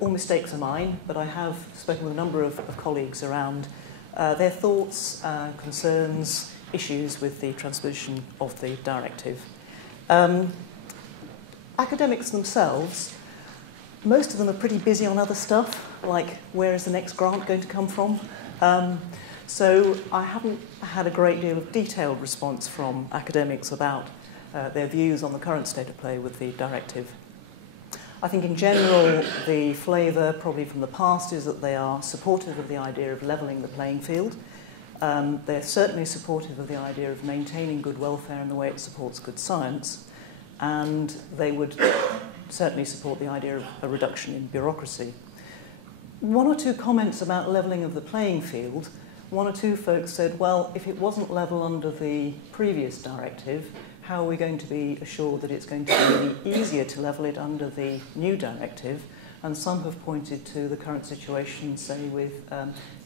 all mistakes are mine, but I have spoken with a number of colleagues around their thoughts, concerns, issues with the transposition of the directive. Academics themselves, most of them are pretty busy on other stuff, like where is the next grant going to come from? So I haven't had a great deal of detailed response from academics about their views on the current state of play with the directive. I think in general the flavour probably from the past is that they are supportive of the idea of levelling the playing field. They're certainly supportive of the idea of maintaining good welfare in the way it supports good science, and they would certainly support the idea of a reduction in bureaucracy. One or two comments about levelling of the playing field. One or two folks said, well, if it wasn't level under the previous directive, how are we going to be assured that it's going to be easier to level it under the new directive? And some have pointed to the current situation, say, with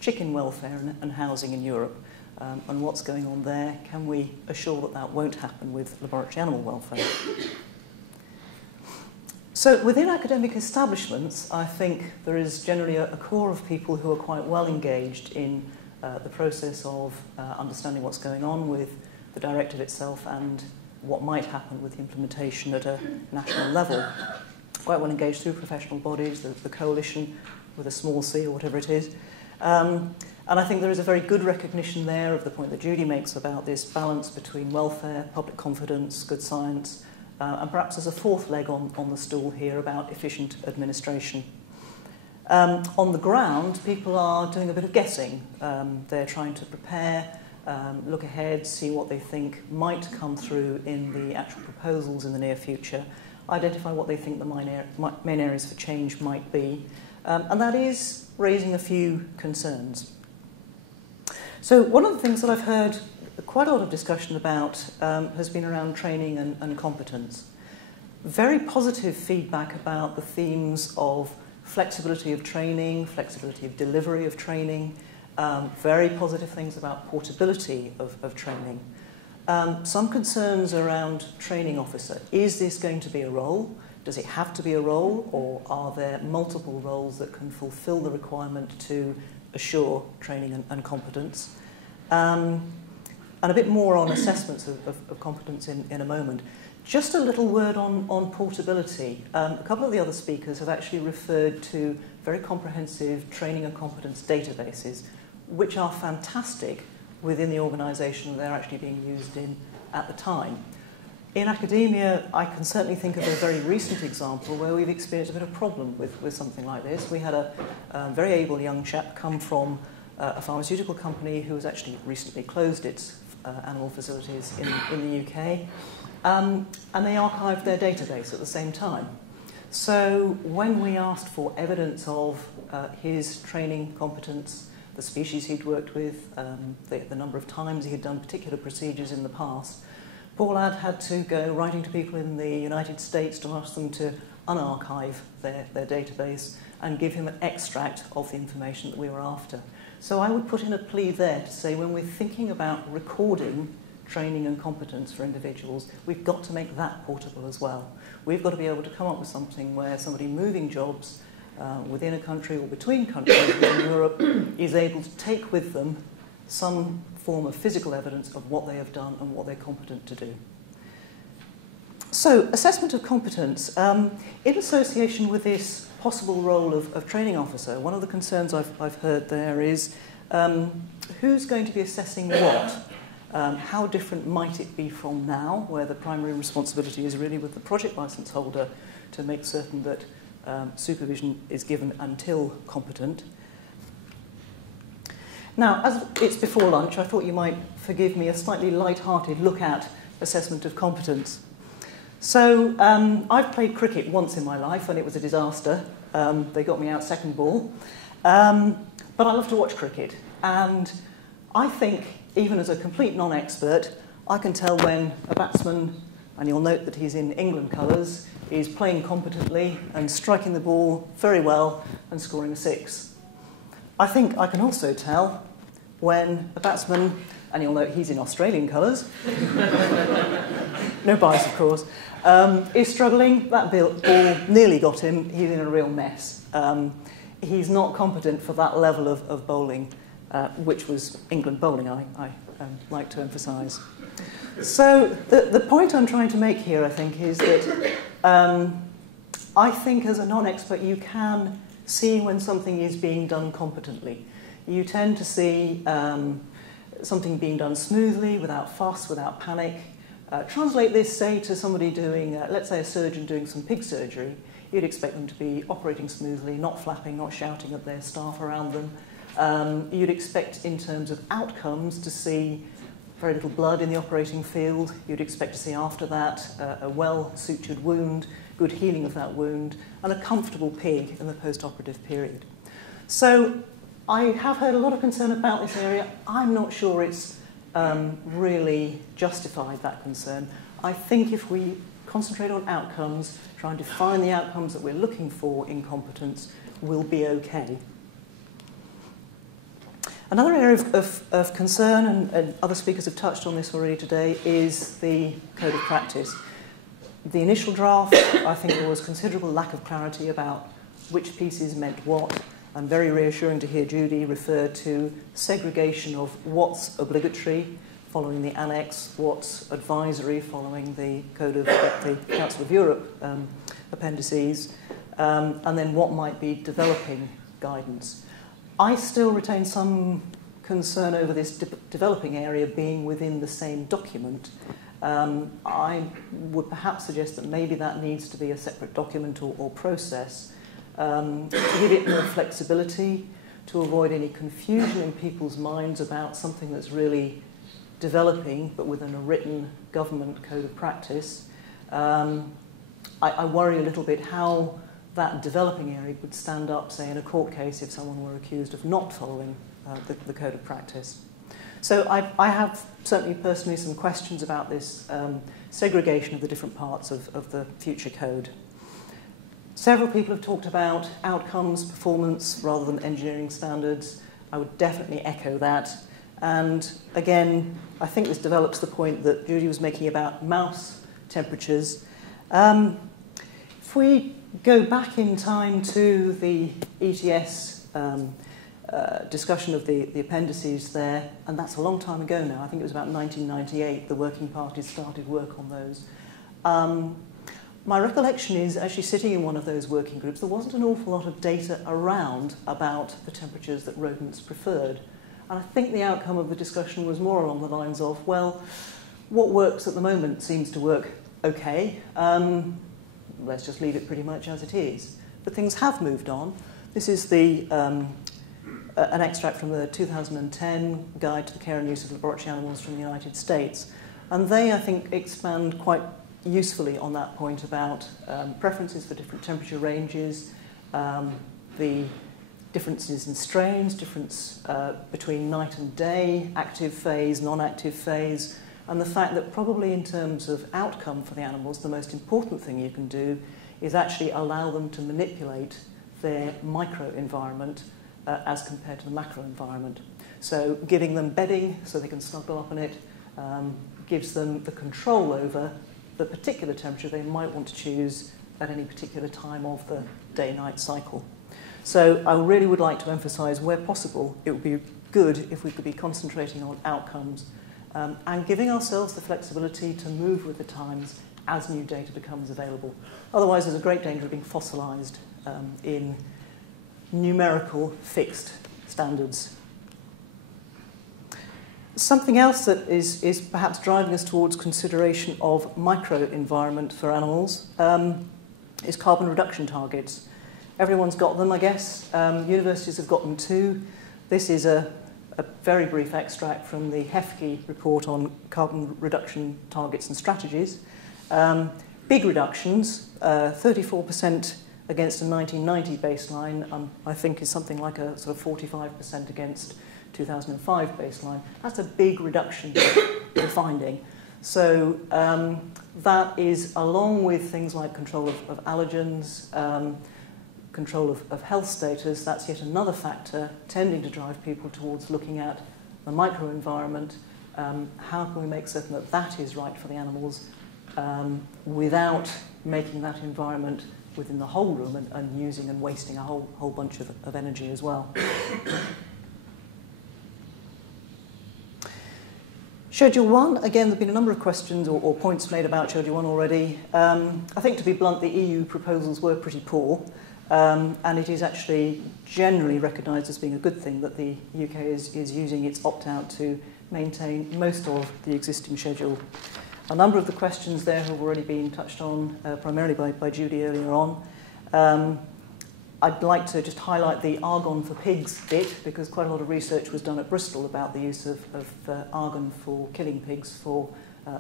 chicken welfare and housing in Europe, and what's going on there. Can we assure that that won't happen with laboratory animal welfare? So within academic establishments, I think there is generally a core of people who are quite well engaged in the process of understanding what's going on with the directive itself and what might happen with the implementation at a national level. Quite well engaged through professional bodies, the coalition with a small c or whatever it is. And I think there is a very good recognition there of the point that Judy makes about this balance between welfare, public confidence, good science, and perhaps there's a fourth leg on the stool here about efficient administration. On the ground, people are doing a bit of guessing. They're trying to prepare, look ahead, see what they think might come through in the actual proposals in the near future, identify what they think the main areas for change might be, and that is raising a few concerns. So one of the things that I've heard quite a lot of discussion about has been around training and competence. Very positive feedback about the themes of flexibility of training, flexibility of delivery of training, very positive things about portability of training. Some concerns around training officer. Is this going to be a role? Does it have to be a role, or are there multiple roles that can fulfill the requirement to assure training and competence? And a bit more on assessments of competence in a moment. Just a little word on portability. A couple of the other speakers have actually referred to very comprehensive training and competence databases, which are fantastic within the organisation they're actually being used in at the time. In academia, I can certainly think of a very recent example where we've experienced a bit of problem with something like this. We had a very able young chap come from a pharmaceutical company who has actually recently closed its animal facilities in the UK. And they archived their database at the same time. So when we asked for evidence of his training competence, the species he'd worked with, the number of times he had done particular procedures in the past, poor lad had to go writing to people in the United States to ask them to unarchive their database and give him an extract of the information that we were after. So I would put in a plea there to say when we're thinking about recording training and competence for individuals, we've got to make that portable as well. We've got to be able to come up with something where somebody moving jobs within a country or between countries within Europe is able to take with them some form of physical evidence of what they have done and what they're competent to do. So, assessment of competence. In association with this possible role of training officer, one of the concerns I've heard there is who's going to be assessing what? How different might it be from now, where the primary responsibility is really with the project licence holder to make certain that supervision is given until competent. Now, as it's before lunch, I thought you might forgive me a slightly light-hearted look at assessment of competence. So, I've played cricket once in my life, and it was a disaster. They got me out second ball. But I love to watch cricket, and I think, even as a complete non-expert, I can tell when a batsman, and you'll note that he's in England colours, is playing competently and striking the ball very well and scoring a six. I think I can also tell when a batsman, and you'll note he's in Australian colours, no bias of course, is struggling. That ball nearly got him. He's in a real mess. He's not competent for that level of bowling, which was England bowling, I like to emphasise. So the point I'm trying to make here, I think, is that I think as a non-expert you can see when something is being done competently. You tend to see something being done smoothly, without fuss, without panic. Translate this, say, to somebody doing, let's say a surgeon doing some pig surgery. You'd expect them to be operating smoothly, not flapping, not shouting at their staff around them. You'd expect, in terms of outcomes, to see very little blood in the operating field. You'd expect to see after that a well-sutured wound, good healing of that wound, and a comfortable pig in the post-operative period. So I have heard a lot of concern about this area. I'm not sure it's really justified, that concern. I think if we concentrate on outcomes, try and define the outcomes that we're looking for in competence, we'll be okay. Another area of concern, and other speakers have touched on this already today, is the code of practice. The initial draft, I think there was considerable lack of clarity about which pieces meant what. And very reassuring to hear Judy refer to segregation of what's obligatory following the annex, what's advisory following the Code of the Council of Europe appendices, and then what might be developing guidance. I still retain some concern over this developing area being within the same document. I would perhaps suggest that maybe that needs to be a separate document or process to give it more flexibility, to avoid any confusion in people's minds about something that's really developing but within a written government code of practice. I worry a little bit how that developing area would stand up, say, in a court case if someone were accused of not following the code of practice. So I have certainly personally some questions about this segregation of the different parts of the future code. Several people have talked about outcomes, performance, rather than engineering standards. I would definitely echo that. And again, I think this develops the point that Judy was making about mouse temperatures. If we go back in time to the ETS discussion of the appendices there, and that's a long time ago now, I think it was about 1998, the working parties started work on those. My recollection is, actually sitting in one of those working groups, there wasn't an awful lot of data around about the temperatures that rodents preferred. And I think the outcome of the discussion was more along the lines of, well, what works at the moment seems to work okay. Let's just leave it pretty much as it is. But things have moved on. This is an extract from the 2010 Guide to the Care and Use of Laboratory Animals from the United States. And they, I think, expand quite usefully on that point about preferences for different temperature ranges, the differences in strains, difference between night and day, active phase, non-active phase, and the fact that probably in terms of outcome for the animals, the most important thing you can do is actually allow them to manipulate their microenvironment as compared to the macroenvironment. So giving them bedding so they can snuggle up in it gives them the control over the particular temperature they might want to choose at any particular time of the day-night cycle. So I really would like to emphasise, where possible, it would be good if we could be concentrating on outcomes and giving ourselves the flexibility to move with the times as new data becomes available. Otherwise, there's a great danger of being fossilised in numerical fixed standards. Something else that is perhaps driving us towards consideration of microenvironment for animals is carbon reduction targets. Everyone's got them, I guess. Universities have got them too. This is a very brief extract from the HEFCE report on carbon reduction targets and strategies. Big reductions, 34% against a 1990 baseline, I think is something like a sort of 45% against 2005 baseline. That's a big reduction we're finding. So that is, along with things like control of allergens, control of health status, that's yet another factor tending to drive people towards looking at the microenvironment. How can we make certain that that is right for the animals without making that environment within the whole room and using and wasting a whole bunch of energy as well. Schedule 1, again, there have been a number of questions or points made about Schedule 1 already. I think, to be blunt, the EU proposals were pretty poor, and it is actually generally recognised as being a good thing that the UK is using its opt-out to maintain most of the existing schedule. A number of the questions there have already been touched on, primarily by Judy earlier on. I'd like to just highlight the argon for pigs bit, because quite a lot of research was done at Bristol about the use of argon for killing pigs for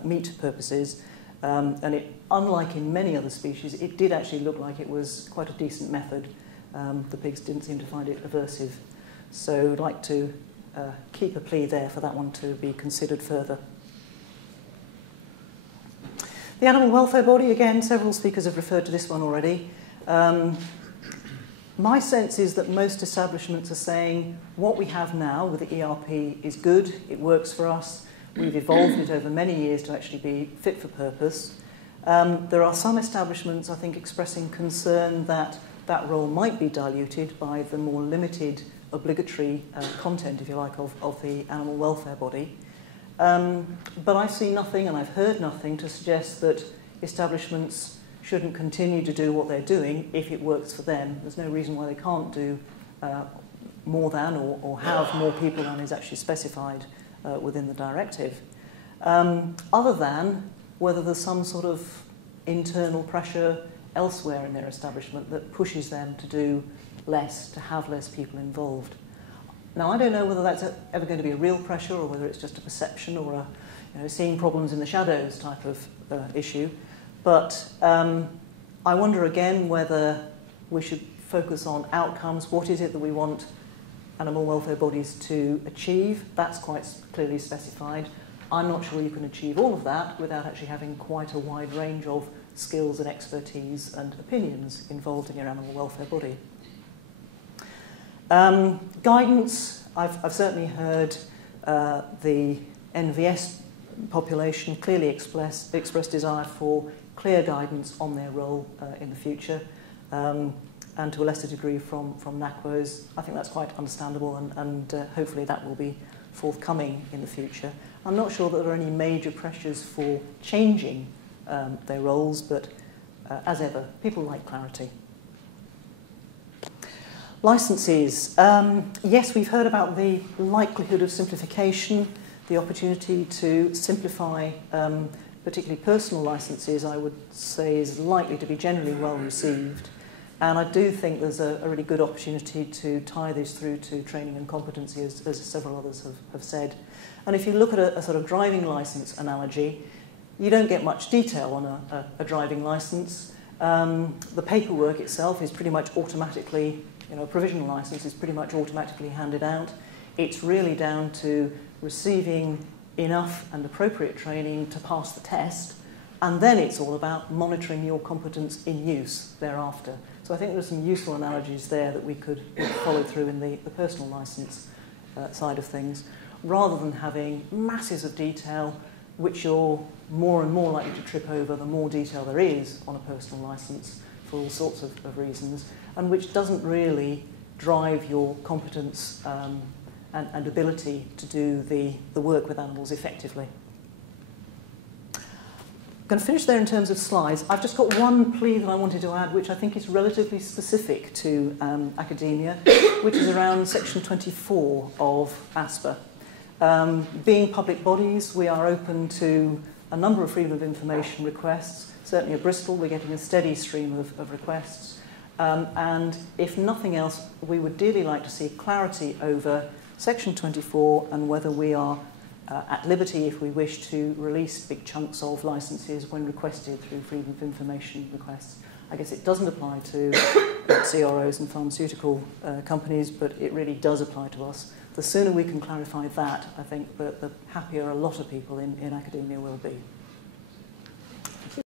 meat purposes. And it, unlike in many other species, it did actually look like it was quite a decent method. The pigs didn't seem to find it aversive. So I'd like to keep a plea there for that one to be considered further. The Animal Welfare Body, again, several speakers have referred to this one already. My sense is that most establishments are saying what we have now with the ERP is good, it works for us, we've evolved it over many years to actually be fit for purpose. There are some establishments, I think, expressing concern that that role might be diluted by the more limited obligatory content, if you like, of the Animal Welfare Body. But I see nothing, and I've heard nothing, to suggest that establishments shouldn't continue to do what they're doing if it works for them. There's no reason why they can't do more than or have more people than is actually specified within the directive. Other than whether there's some sort of internal pressure elsewhere in their establishment that pushes them to do less, to have less people involved. Now, I don't know whether that's ever going to be a real pressure or whether it's just a perception or a seeing problems in the shadows type of issue. But I wonder again whether we should focus on outcomes. What is it that we want animal welfare bodies to achieve? That's quite clearly specified. I'm not sure you can achieve all of that without actually having quite a wide range of skills and expertise and opinions involved in your animal welfare body. Guidance, I've certainly heard the NVS population clearly express desire for clear guidance on their role in the future, and to a lesser degree from NACWOs. I think that's quite understandable, and hopefully that will be forthcoming in the future. I'm not sure that there are any major pressures for changing their roles, but as ever, people like clarity. Licenses. Yes, we've heard about the likelihood of simplification, the opportunity to simplify particularly personal licenses, I would say, is likely to be generally well received. And I do think there's a really good opportunity to tie this through to training and competency, as several others have said. And if you look at a sort of driving licence analogy, you don't get much detail on a driving licence. The paperwork itself is pretty much automatically, a provisional licence is pretty much automatically handed out. It's really down to receiving enough and appropriate training to pass the test, and then it's all about monitoring your competence in use thereafter. So I think there are some useful analogies there that we could follow through in the personal licence side of things, rather than having masses of detail which you're more and more likely to trip over the more detail there is on a personal licence for all sorts of reasons, and which doesn't really drive your competence and ability to do the work with animals effectively. I'm going to finish there in terms of slides. I've just got one plea that I wanted to add, which I think is relatively specific to academia, which is around section 24 of ASPA. Being public bodies, we are open to a number of freedom of information requests. Certainly at Bristol, we're getting a steady stream of requests. And if nothing else, we would dearly like to see clarity over Section 24 and whether we are at liberty, if we wish, to release big chunks of licenses when requested through freedom of information requests. I guess it doesn't apply to CROs and pharmaceutical companies, but it really does apply to us. The sooner we can clarify that, I think, the happier a lot of people in academia will be.